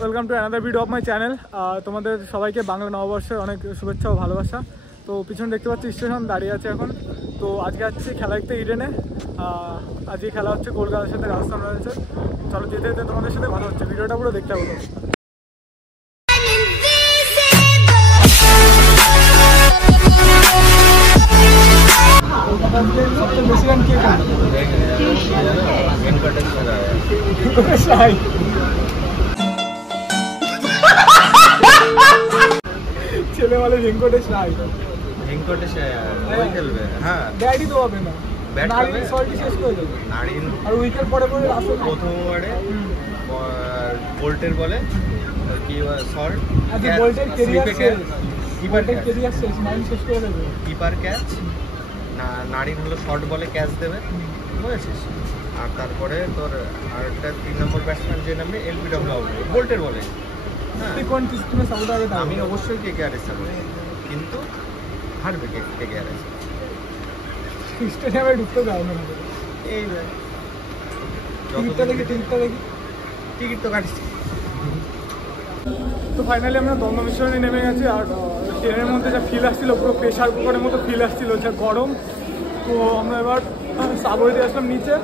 Welcome to another video of my channel. তোমাদের সবাইকে বাংলা নববর্ষের অনেক শুভেচ্ছা ও ভালোবাসা। তো পিছনে দেখতে পাচ্ছি স্টেশন দাঁড়িয়ে আছে এখন। তো আজকে আসছি খেলা দেখতে ইডেনে। আজকে খেলা হচ্ছে কলকাতার সাথে রাজস্থান রয়েছে। চলো যেতে যেতে তোমাদের সাথে কথা হচ্ছে, ভিডিওটা পুরো দেখতে হবে। सबसे बेसी रन কে করে? ছেলে वाले वेंकटेश राय। वेंकटेश ওই খেলবে। হ্যাঁ ব্যাটই তো হবে না, নারিন সল্টি শেষ করে দেবে। নারিন আর উইকেট পড়ে পড়ে আসলে প্রথম ওভারে বোল্টের বলে কি শর্ট আজ বোল্টের কেরিয়ার শেষ, কিপারের কেরিয়ার শেষ, নারিন শেষ করে দেবে। কিপার ক্যাচ নারিন হলো শর্ট বলে ক্যাচ দেবে, বুঝেছিস? আর তারপরে তোর আরেকটা 3 নম্বর ব্যাটসম্যান যে নামে এলবিডব্লিউ হবে বোল্টের বলে। হ্যাঁ কোন টিমে সাউথ আফ্রিকা? আমি অবশ্যই কেকেআর সাপোর্ট, কিন্তু হারবে কেকেআর। স্টেডিয়ামে ঢুকতে দাও না। এই টিকিটটা দেখি টিকিট তো কাটিস। তো ফাইনালি আমরা দমদম মিশনে নেমে গেছি। আর ট্রেনের মধ্যে যা ফিল আসছিল, পুরো প্রেশার কুকারের মতো ফিল আসছিল, যা গরম। তো আমরা এবার সাবওয়েতে আসলাম নিচে।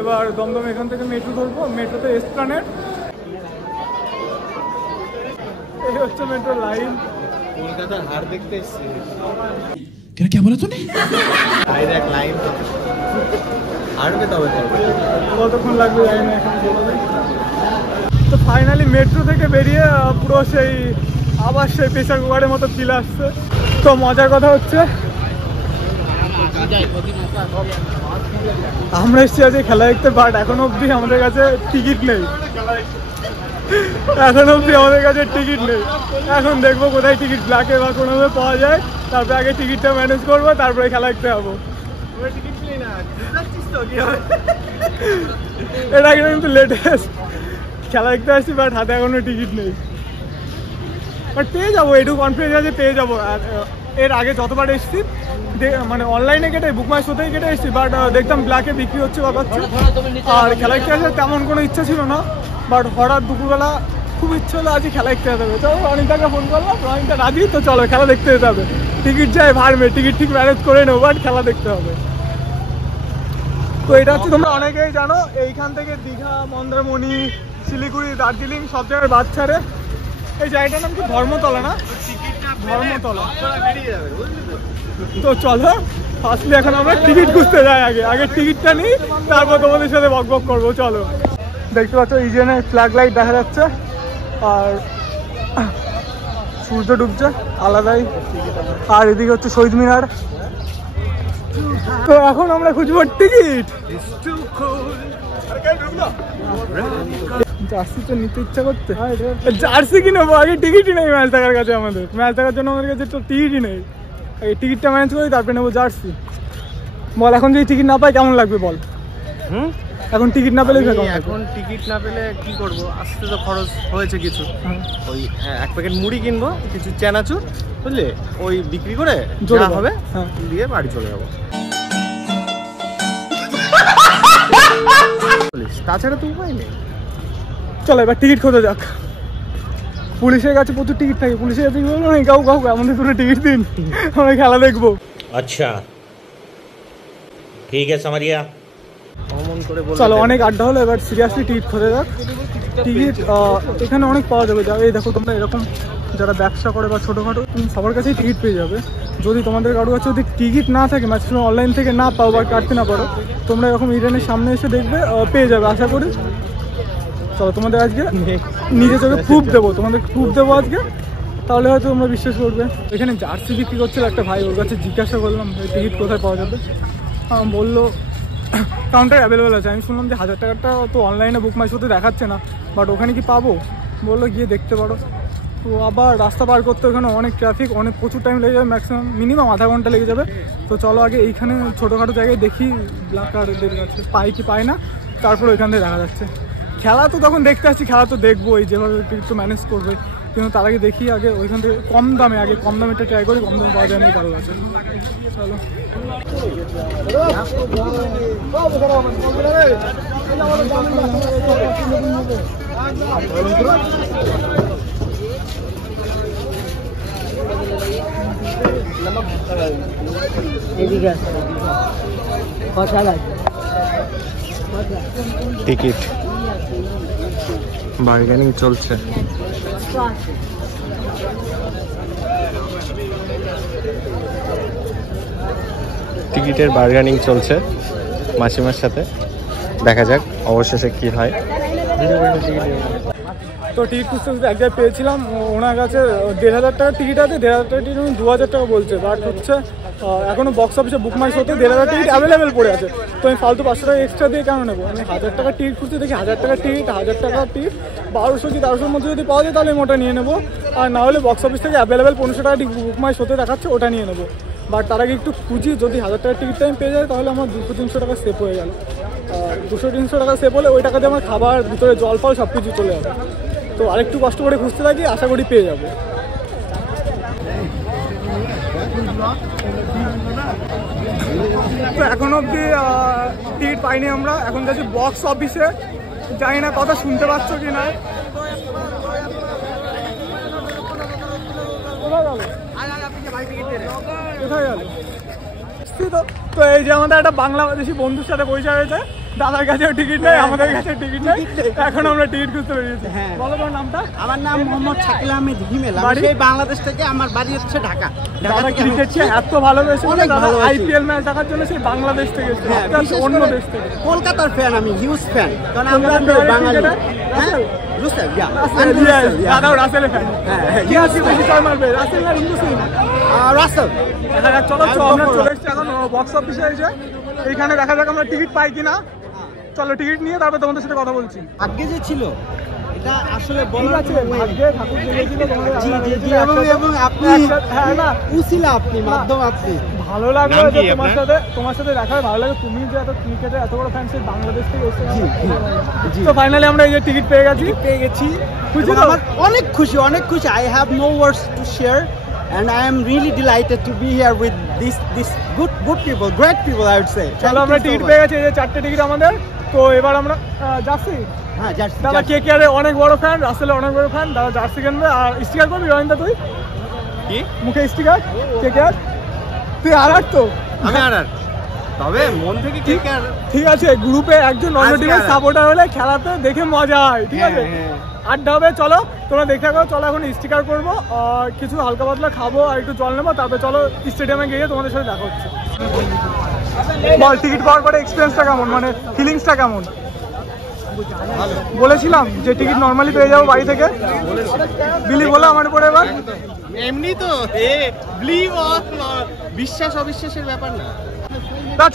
এবার দমদম এখান থেকে মেট্রো ধরবো, মেট্রোতে এসপ্ল্যানেড। এই হচ্ছে মেট্রো লাইন। কলকাতার হার দেখতে এসেছি। क्या बोला तूने? ডাইরেক্ট লাইন তো হারবে, তবে কতক্ষণ লাগবে জানি না এখন। তো ফাইনালি মেট্রো থেকে বেরিয়ে পুরো সেই আবার সেই প্রেশার কুকারের মতো ফিল আসছে। তো মজার কথা হচ্ছে আমরা এসেছি আজকে খেলা দেখতে, বাট এখনো অবধি আমাদের কাছে টিকিট নেই। এখন দেখবো কোথায় টিকিট ব্ল্যাকে বা কোনোভাবে পাওয়া যায়, তারপরে আগে টিকিটটা ম্যানেজ করবো, তারপরে খেলা দেখতে যাবো। এটা কিন্তু লেটেস্ট খেলা দেখতে আসছি, বাট হাতে এখনো টিকিট নেই। বাট পেয়ে যাবো, এটুকু কনফিডেন্স আছে পেয়ে যাবো। এর আগে যতবার এসছি মানে অনলাইনে কেটে বুক মাই শোতেই কেটে এসছি, বাট দেখতাম ব্ল্যাকে বিক্রি হচ্ছে বা পাচ্ছে। আর খেলা দেখতে আসলে তেমন কোনো ইচ্ছা ছিল না, বাট হঠাৎ দুপুরবেলা খুব ইচ্ছে হলো আজকে খেলা দেখতে যেতে হবে। চলো রনিতাকে ফোন করলাম, রনিতা রাজি, তো চলো খেলা দেখতে যেতে হবে। টিকিট যাই ভাড়বে, টিকিট ঠিক ম্যানেজ করে নেবো, বাট খেলা দেখতে হবে। তো এটা হচ্ছে তোমরা অনেকেই জানো, এইখান থেকে দীঘা, মন্দারমণি, শিলিগুড়ি, দার্জিলিং সব জায়গায় বাস ছাড়ে। এই জায়গাটার নাম কি ধর্মতলা না? ধর্মতলা। তো চলো ফার্স্টলি এখন আমরা টিকিট খুঁজতে যাই। আগে টিকিটটা নিই, তারপর তোমাদের সাথে বক বক করবো। চলো দেখতে পাচ্ছ ইজেনের ফ্ল্যাগ লাইট দেখা যাচ্ছে, আর সূর্য ডুবছে আলাদাই। আর এদিকে হচ্ছে শহীদ মিনার। তো এখন আমরা খুঁজবো টিকিট। জার্সি তো নিতে ইচ্ছা করছে, জার্সি কি নেবো? আগে টিকিটই নেই ম্যাচ দেখার কাছে। আমাদের ম্যাচ দেখার জন্য আমাদের কাছে তো টিকিটই নেই। এই টিকিটটা ম্যানেজ করি, তারপরে নেবো জার্সি। বল এখন যদি টিকিট না পাই কেমন লাগবে বল? এখন টিকিট না পেলে এখন টিকিট না পেলে কি করবো? আসতে তো খরচ হয়েছে কিছু। ওই 1 প্যাকেট মুড়ি কিনবো, কিছু চানাচুর, বুঝলি, ওই বিক্রি করে যা হবে দিয়ে বাড়ি চলে যাবো। তাছাড়া তো উপায় নেই। চলো এবার টিকিট খোঁজা যাক। পুলিশের কাছে প্রচুর টিকিট থাকে, পুলিশের কাছে বলবো না কাউ আমাদের দুটো টিকিট দিন, আমরা খেলা দেখবো। আচ্ছা ঠিক আছে समझिए। চলো অনেক আড্ডা হলো, এবার সিরিয়াসলি টিকিট খোঁজা যাক। টিকিট এখানে অনেক পাওয়া যাবে। এই দেখো তোমরা এরকম যারা ব্যবসা করে বা ছোটোখাটো, তুমি সবার কাছেই টিকিট পেয়ে যাবে। যদি তোমাদের কারো কাছে যদি টিকিট না থাকে, ম্যাক্সিমাম অনলাইন থেকে না পাও বা কাটতে না পারো, তোমরা এরকম ইডেনের সামনে এসে দেখবে পেয়ে যাবে আশা করি। চলো তোমাদের আজকে নিজে চোখে প্রুফ দেবো, আজকে, তাহলে হয়তো তোমরা বিশ্বাস করবে। এখানে জার্সি বিক্রি করছিল একটা ভাই, ওর কাছে জিজ্ঞাসা করলাম টিকিট কোথায় পাওয়া যাবে। বললো কাউন্টার অ্যাভেলেবেল আছে। আমি শুনলাম যে 1000 টাকাটা তো অনলাইনে বুক মাই শোতে দেখাচ্ছে না, বাট ওখানে কি পাবো? বললো গিয়ে দেখতে পারো। তো আবার রাস্তা পার করতে ওখানে অনেক ট্রাফিক, প্রচুর টাইম লেগে যাবে, মিনিমাম আধা ঘন্টা লেগে যাবে। তো চলো আগে এইখানে ছোটোখাটো জায়গায় দেখি ব্ল্যাক কার্ডের কাছে পাই কি পাই না, তারপর ওইখান থেকে দেখা যাচ্ছে। খেলা তো তখন দেখতে আসছি, খেলা তো দেখবো, এই যেভাবে একটু ম্যানেজ করবে। কিন্তু তার আগে দেখি আগে ওইখান থেকে কম দামেটা ট্রাই করি, কম দামে পাওয়া যায় না কারো কাছে। চলো টিকিট বার্গেনিং চলছে। টিকিটের বার্গেনিং চলছে মাসিমার সাথে, দেখা যাক অবশেষে কি হয়। তো টিকিট খুঁজতে খুঁজতে এক জায়গায় পেয়েছিলাম, ওনার কাছে 1,500 টাকার টিকিট আছে, 1,500 টাকার টিকিট 2,000 টাকা বলছে, বাট হচ্ছে এখনো বক্স অফিসে বুক মাই শোতে 1,500 টিকিট অ্যাভেলেবেল পড়ে আছে। তো আমি ফালতু 500 টাকা এক্সট্রা দিয়ে কেন নেবো? আমি 1,000 টাকার টিকিট খুঁজতে দেখি 1,000 টাকার টিকিট 1200 কি 1300-র মধ্যে যদি পাওয়া যায় তাহলে আমি ওটা নিয়ে নেবো, আর না হলে বক্স অফিস থেকে অ্যাভেলেবেল 1500 টাকা বুক মাই শোতে দেখাচ্ছে, ওটা নিয়ে নেবো। বাট তার আগে একটু খুঁজি, যদি 1,000 টাকার টিকিটটা আমি পেয়ে যাই তাহলে আমার 200-300 টাকা সেভ হয়ে গেল। 200-300 টাকা সেভ হলে ওই টাকাতে আমার খাবার, ভিতরে জল ফল সব কিছু চলে যাবে। তো আরেকটু কষ্ট করে খুঁজতে থাকি, আশা করি পেয়ে যাবো। তো এখন অবধি টিকিট পাইনি আমরা, এখন যাচ্ছি বক্স অফিসে। জানি না কথা শুনতে পাচ্ছ কি না। কোথায় গেল? তো এই যে আমাদের একটা বাংলাদেশি বন্ধুর সাথে পরিচয় হয়েছে, দাদার কাছেও টিকিট নেই, আমাদের কাছে টিকিট নেই, এখন আমরা টিকিট খুঁজতে বেরিয়েছি। বলো তোমার নামটা? আমার নাম মোহাম্মদ শাকিল আহমেদ হিমেল, আমি সেই বাংলাদেশ থেকে, আমার বাড়ি হচ্ছে ঢাকা। দাদা ক্রিকেটকে এত ভালোবেসে, আইপিএল ম্যাচ দেখার জন্য সেই বাংলাদেশ থেকে অন্য দেশ থেকে। কলকাতার ফ্যান, আমি হিউজ ফ্যান, কারণ আমরা বাঙালি। দাদাও রাসেলের ফ্যান। কি আছে বেশি ছয় মারবে, রাসেল না ইন্দু সিং? রাসেল। চলো আমরা চলে এসেছি এখন বক্স অফিসে। এই যে এইখানে দেখা যাক আমরা টিকিট পাই কিনা। চলো টিকিট নিয়ে তারপর তোমাদের সাথে কথা বলছি। আগে যে ছিল এটা আসলে বলার আছে, ভাগ্যে ঠাকুর জেগেছিল তোমাদের, এবং আপনি হ্যাঁ না উছিলা, আপনি মাধ্যম, আপনি ভালো লাগলো যে তোমার সাথে দেখা ভালো লাগে। তুমি যে এত ক্রিকেটের এত বড় ফ্যান, সেই বাংলাদেশ থেকে এসে। তো ফাইনালি আমরা এই যে টিকিট পেয়ে গেছি। খুশি তো? আমার অনেক খুশি। I have no words to share and I am really delighted to be here with this good people, great people, I would say. চলো আমরা টিকিট পেয়ে গেছি, এই যে 4টে টিকিট আমাদের। তো এবার আমরা যাচ্ছি। হ্যাঁ, জার্সি। দাদা কেকেআরের অনেক বড় ফ্যান, রাসেলের অনেক বড় ফ্যান। দাদা জার্সি কিনবে। আর স্টিকার করবি রহিন্দা? তুই কি মুখে স্টিকার কেকেআর? তুই আর তো আমি আর তবে মন থেকে কেকেআর। ঠিক আছে, গ্রুপে একজন অন্য টিমের সাপোর্টার হলে খেলাতে দেখে মজা হয়, ঠিক আছে? আড্ডা হবে, চলো তোমরা দেখে থাকো। চলো এখন স্টিকার করবো, আর কিছু হালকা পাতলা খাবো, আর একটু জল নেবো, তারপরে চলো স্টেডিয়ামে গিয়ে তোমাদের সাথে দেখা হচ্ছে। বল, টিকিট পাওয়ার পরে এক্সপিরিয়েন্সটা কেমন, মানে ফিলিংসটা কেমন? বলেছিলাম যে টিকিট নর্মালি পেয়ে যাবো বাড়ি থেকে, বিলি বলো আমার উপরে। এবার এমনি তো বিশ্বাস অবিশ্বাসের ব্যাপার না।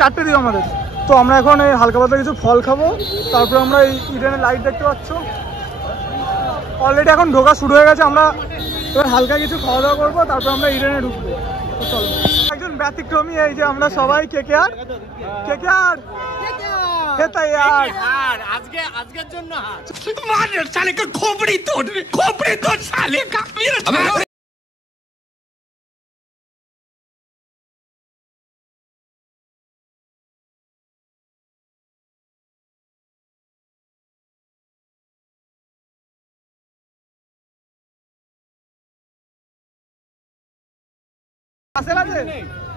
4টে দিও আমাদের। তো আমরা এখন এই হালকা পাতলা কিছু ফল খাবো, তারপরে আমরা এই ইডেনের লাইট দেখতে পাচ্ছ, অলরেডি এখন ঢোকা শুরু হয়ে গেছে। আমরা এবার হালকা কিছু খাওয়া দাওয়া করবো, তারপর আমরা ইডেনে ঢুকবো। চলো, একজন ব্যতিক্রমী, এই যে আমরা সবাই কেকেআর খেতে यार আজকের জন্য मार साले का खोपड़ी तोड़ साले का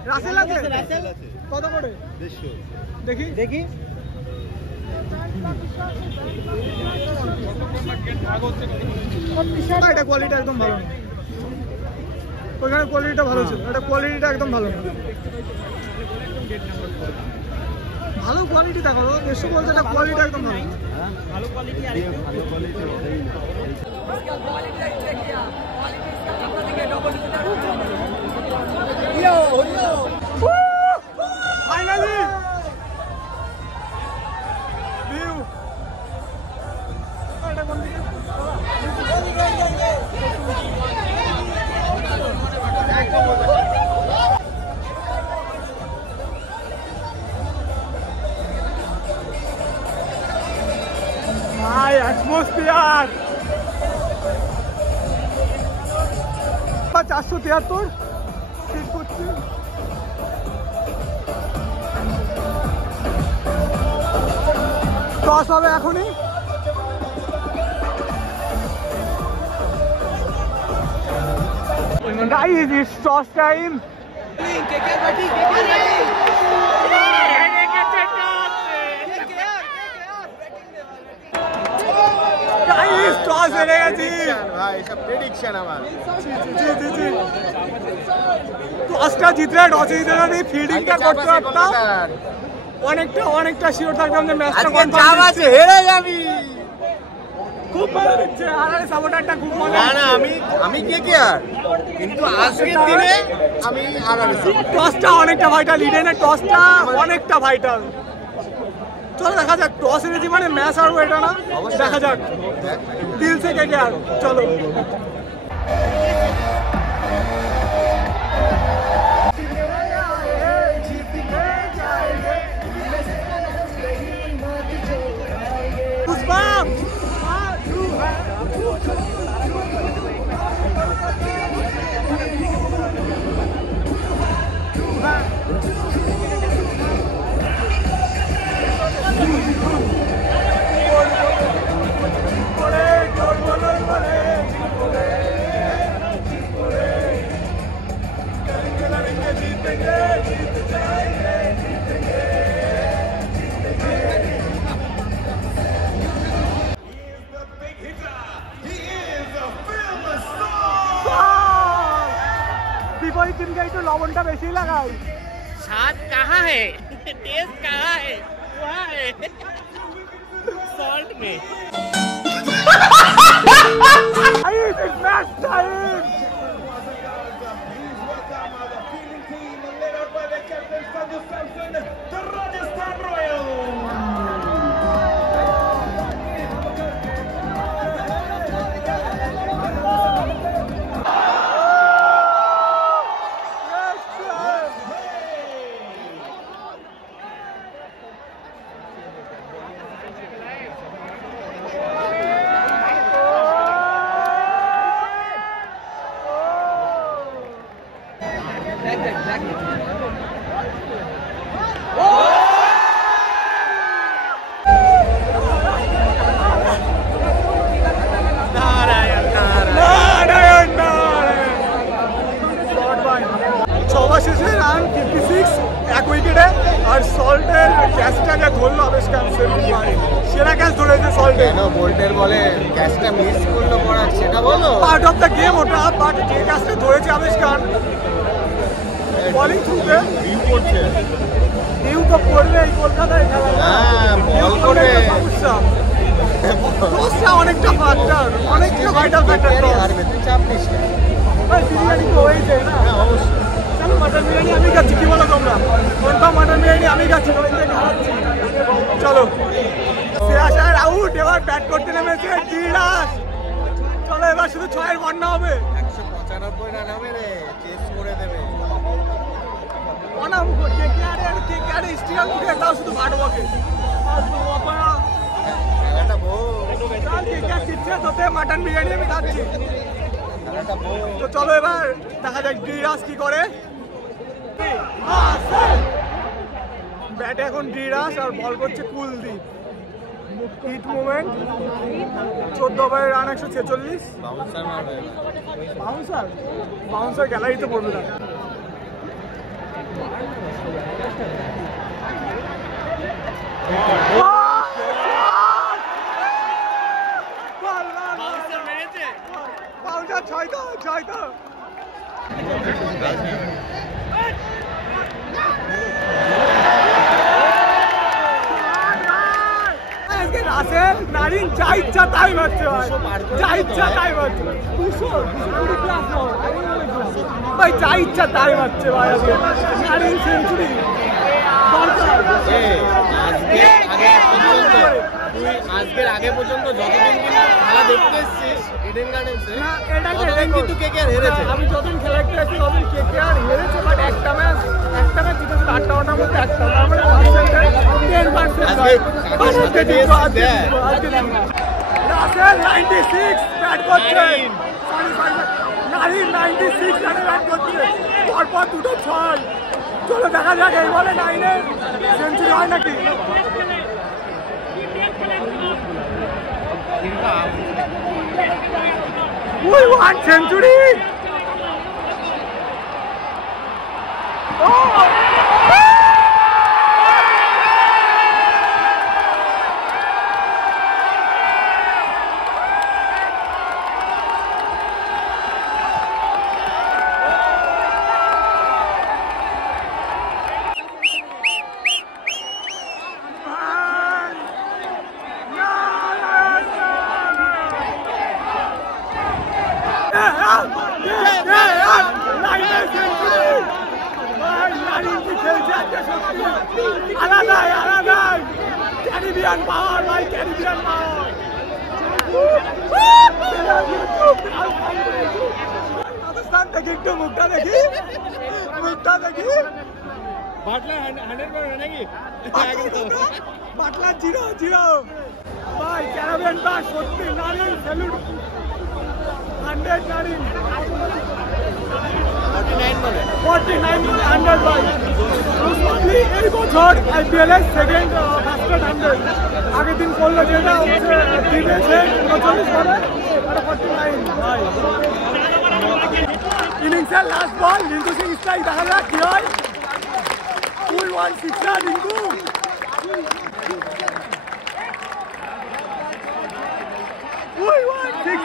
রাসেল আছে কত করে? দেখি এটা কোয়ালিটি একদম ভালো না, ওইখানে কোয়ালিটিটা ভালো ছিল, এটা কোয়ালিটিটা একদম ভালো না। ভালো কোয়ালিটি দেখো, এসব বলছে এটা কোয়ালিটি একদম ভালো। ভালো কোয়ালিটি আর ভালো কোয়ালিটি ফাইনালি ভিউ। এটা কোন দিকে? My atmosphere. 173 ঠিক করছি। টস হবে এখনই। Guys, it's toss time. Guys, toss হেরে গেছি ভাই, সব প্রেডিকশন আমার। জি টসটা জিতলে টসে জিতে আমি ফিল্ডিংটা করতে পারতাম, অনেকটা শিওর থাকতাম যে ম্যাচটা কনফার্ম আছে। হেরে যাবি। খুব ভালো লাগছে, আরে সাপোর্টারটা খুব মজা। না আমি কেকেআর, কিন্তু আজকের দিনে আমি আরআরএস। টসটা অনেকটা ভাইটাল, ইডেনের টসটা অনেকটা ভাইটাল। চলো দেখা যাক, টস এনেছি মানে ম্যাচ আরও এটা না, দেখা যাক দিল সে কেকেআর। চলো विपरीत टीम का तो लवणटा बेसी लगाई। स्वाद कहाँ है, टेस्ट कहाँ है, वहाँ है सॉल्ट में। It's match time. রান 56 এক উইকেটে। আর সল্টের ক্যাচটা যা ধরলো আবেশখান, সেরা ক্যাচ ধরেছে সল্টে। বোল্টের বলে ক্যাচটা মিস করলো পড়ার, সেটা বলো। পার্ট অফ দ্য গেম ওটা, বাট যে ক্যাচটা ধরেছে আবেশখান বলিং থ্রুতে ভিউ করছে। ভিউ তো করবে এই কলকাতায় খেলা, বল করে সমস্যা। টসটা অনেকটা ফ্যাক্টর, অনেকটা ভাইটাল ফ্যাক্টর। হারবে, তুই চাপ নিস না। বিরিয়ানি তো হয়েছে না, অবশ্যই। মাটন বিরিয়ানি আমি খাচ্ছি, কি বলো তোমরা? কনফার্ম মাটন বিরিয়ানি আমি খাচ্ছি, চলো। শ্রেয়াস আয়ার আউট, এবার ব্যাট করতে নেমেছে ধীরাজ। চলো এবার শুধু 6-এর বন্যা হবে। 195 রান হবে রে, চেস করে দেবে। অনাম কেকেআর স্টিয়ার উঠে দাও শুধু ভাটবকে। জায়গাটা বউ, কেকেআর জিতছে, তোতে মাটন বিরিয়ানি আমি খাচ্ছি। জায়গাটা বউ। তো চলো এবার দেখা যাক ধীরাজ কি করে। ব্যাটে এখন ধীরাজ আর বল করছে কুলদীপ। হিট মুভমেন্ট, 14 ওভারে রান 146। বাউন্সার গ্যালারিতে পড়বে না। বাউন্সার ছয়টা। রাসেল নারিন যা ইচ্ছা তাই মারছে ভাই, যা ইচ্ছা তাই মারছে। 220 প্লাস ভাই, যা ইচ্ছা তাই মারছে ভাই। নারিন সেঞ্চুরি দরকার। আজকের আগে পর্যন্ত যতদিন খেলা দেখতে এসেছিস ইডেন গার্ডেন্সে, কিন্তু কেকেআর হেরেছে। আমি যতদিন খেলা দেখতে এসেছি ততদিন কেকেআর হেরেছে, বাট একটা ম্যাচ জিতেছে 8টার মধ্যে একটা। তার মানে 10%। রাসেল 96 ব্যাট করছে, নারিন 96 রানে ব্যাট করছে, পরপর দুটো 6। চলো দেখা যাক এই বলে 9-এ সেঞ্চুরি হয় নাকি। We want century! Oh! Caribbean power, my Caribbean power. Pakistan देखी तो मुक्ता देखी बाटला 100 पर रहेगी बाटला 0-0 भाई Caribbean का 40 नारिन सैल्यूट 100 नारिन 49 বলে 100 ভাই মোস্টলি এই বছর আইপিএল এর সেকেন্ড ফাস্টেস্ট 100 আগের দিন করলো যেটা হচ্ছে দিনেশে 39 বলে আর 49 ভাই ইনিংসের লাস্ট বল রিঙ্কু সিং স্ট্রাইক দেখা যাক কি হয় ফুল 1 6 রিঙ্কু ফুল 1 6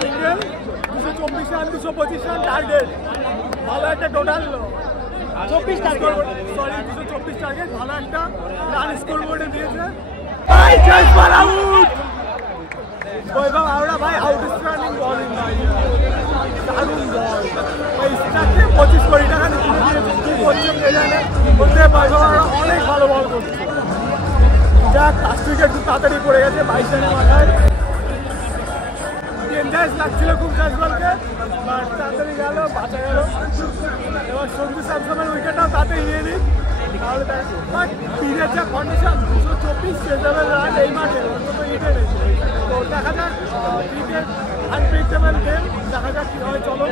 সিঙ্গেল 224 রান 225 রান টার্গেট ভালো একটা টোটাল 24 টার্গেট সরি 224 টার্গেট ভালো একটা রান স্কোর বোর্ডে দিয়েছে ভাই জাস্ট বল আউট বৈভব আওড়া ভাই আউটস্ট্যান্ডিং বোলিং ভাই দারুণ বল ভাই স্টাকে 25 কোটি টাকা দিয়ে দিয়েছে কি করছে কে জানে বলতে বৈভব আওড়া অনেক ভালো বল করছে যা লাস্ট উইকেট খুব তাড়াতাড়ি পড়ে গেছে 22 রানের মাথায় এনজাইজ লাগছিল খুব জাজবলকে বাট তাড়াতাড়ি গেল বাঁচা গেল এবার সঞ্জু স্যামসনের উইকেটটাও তাড়াতাড়ি নিয়ে নিই তাহলে বাট পিচের যা কন্ডিশন 224 চেজাবেল রান এই মাঠে অন্তত হিটে নেই তো দেখা যাক ক্রিকেট আনপ্রেডিক্টেবল গেম দেখা যাক কী হয় চলো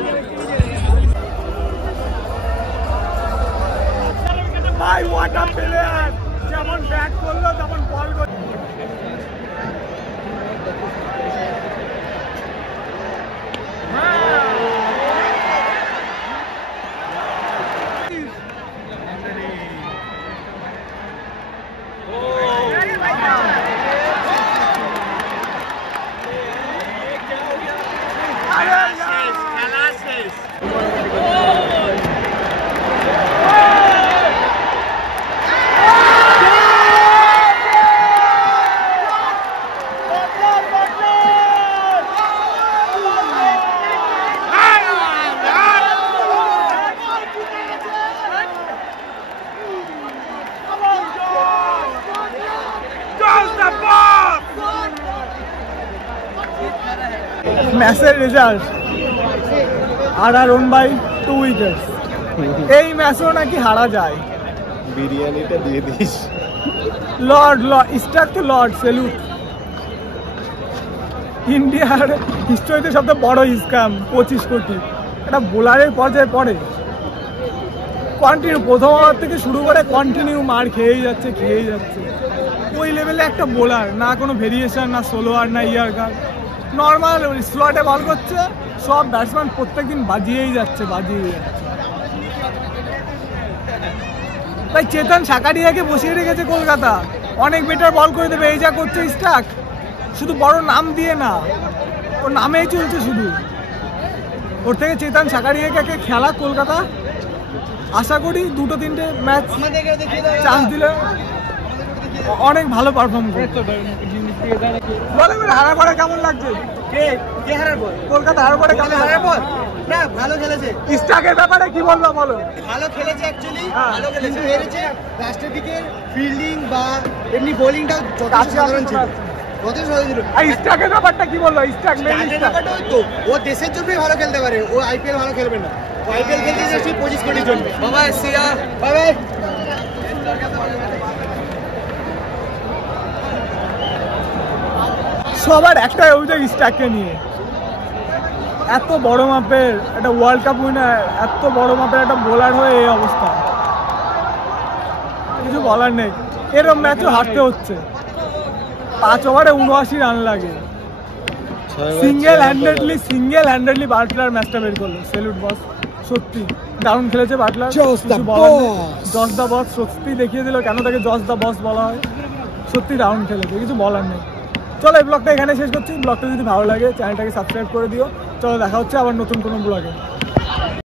ভাই হোয়াট আ প্লেয়ার যেমন ব্যাট করলো তেমন বল করলো ম্যাচের রেজাল্ট আর ওন বাই 2 উইকেট এই ম্যাচও নাকি হারা যায় বিরিয়ানিটা দিয়ে দিস লর্ড স্টার তো লর্ড সেলুট ইন্ডিয়ার হিস্ট্রিতে সবচেয়ে বড় স্ক্যাম 25 কোটি এটা বোলারের পর্যায়ে পড়ে কন্টিনিউ প্রথম ওভার থেকে শুরু করে কন্টিনিউ মার খেয়েই যাচ্ছে ওই লেভেলে একটা বোলার না কোনো ভেরিয়েশন না সোলোয়ার না ইয়ারকার নর্মাল স্লটে বল করছে সব ব্যাটসম্যান প্রত্যেকদিন বাজিয়েই যাচ্ছে তাই চেতন সাকারিয়াকে বসিয়ে রেখেছে কলকাতা অনেক বেটার বল করে দেবে এই যা করছে স্টাক শুধু বড় নাম দিয়ে না ওর নামেই চলছে শুধু ওর থেকে চেতন সাকারিয়াকে খেলা কলকাতা আশা করি 2-3টে ম্যাচ চান্স দিলে অনেক ভালো পারফর্ম করছে বলে হারার পরে কেমন লাগছে কে হারার পর কলকাতা হারার পরে কেমন হারার পর না ভালো খেলেছে স্টাকের ব্যাপারে কি বলবো বলো ভালো খেলেছে অ্যাকচুয়ালি ভালো খেলেছে হেরেছে লাস্টের দিকে ফিল্ডিং বা এমনি বোলিংটা যথেষ্ট সাধারণ ছিল আর স্ট্রাকের ব্যাপারটা কি বললো? স্ট্রাক তো ও দেশের জন্যই ভালো খেলতে পারে, ও আইপিএল ভালো খেলবে না, ও আইপিএল খেলতে যাচ্ছে 25 কোটির জন্য। বাবা সিয়া বাই বাই। সবার একটাই অভিযোগ স্ট্রাককে নিয়ে, এত বড় মাপের একটা ওয়ার্ল্ড কাপ উইনার, এত বড় মাপের একটা বোলার হয়ে এই অবস্থা, কিছু বলার নেই। এরকম ম্যাচও হারতে হচ্ছে। 5 ওভারে 79 রান লাগে, সিঙ্গেল হ্যান্ডেডলি বাটলার ম্যাচটা বের করলো। সেলুট বস, সত্যি দারুণ খেলেছে বাটলার, জস দা বস সত্যি দেখিয়ে দিল কেন তাকে জস দা বস বলা হয়। সত্যি দারুণ খেলেছে, কিছু বলার নেই। চলো এই ব্লগটা এখানে শেষ করছি। ব্লগটা যদি ভালো লাগে চ্যানেলটাকে সাবস্ক্রাইব করে দিও। চলো দেখা হচ্ছে আবার নতুন কোনো ব্লগে।